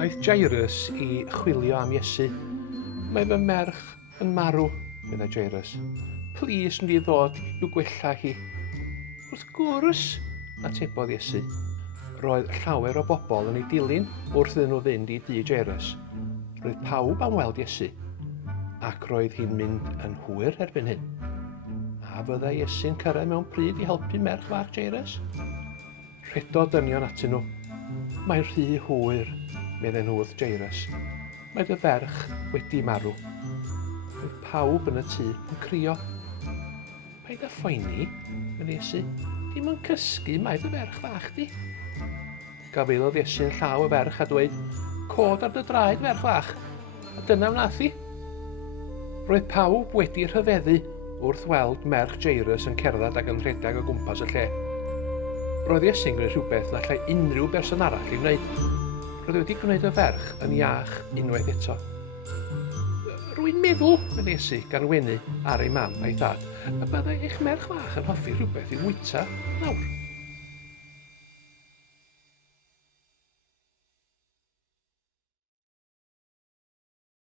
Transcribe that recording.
Aeth Jairus i chwilio am Iesu. Mae fy merch yn marw, medda Jairus. Plis ni ddod i'w gwella hi. Wrth gwrs, atebodd Iesu. Roedd llawer o bobl yn ei dilyn wrth iddyn nhw fynd i dŷ Jairus. Roedd pawb am weld Iesu, ac roedd hi'n mynd yn hwyr erbyn hyn. A fydda Iesu'n cyrraedd mewn pryd i helpu merch fach Jairus? Rhedodd dynion atyn nhw. Mae'n rhy hwyr, medden nhw wrth Jairus. Mae dy ferch wedi marw. Roedd pawb yn y tŷ yn crio. Paid â phoeni, medde Iesu. Dim yn cysgu mae dy ferch fach di. Gafaelodd Iesu'n llaw y ferch a dweud, cod ar dy draed ferch fach, a dyna wnaeth hi. Roedd pawb wedi rhyfeddu wrth weld merch Jairus yn cerdded ac yn rhedeg o gwmpas y lle. Roedd Iesu'n gwneud rhywbeth na llai unrhyw berson arall i'w wneud. Roedd wedi gwneud y ferch yn iach unwaith eto. Rwy'n meddwl, medde Iesu gan wenu ar ei mam a'i thad, y byddai eich merch fach yn hoffi rhywbeth i'w wyta nawr.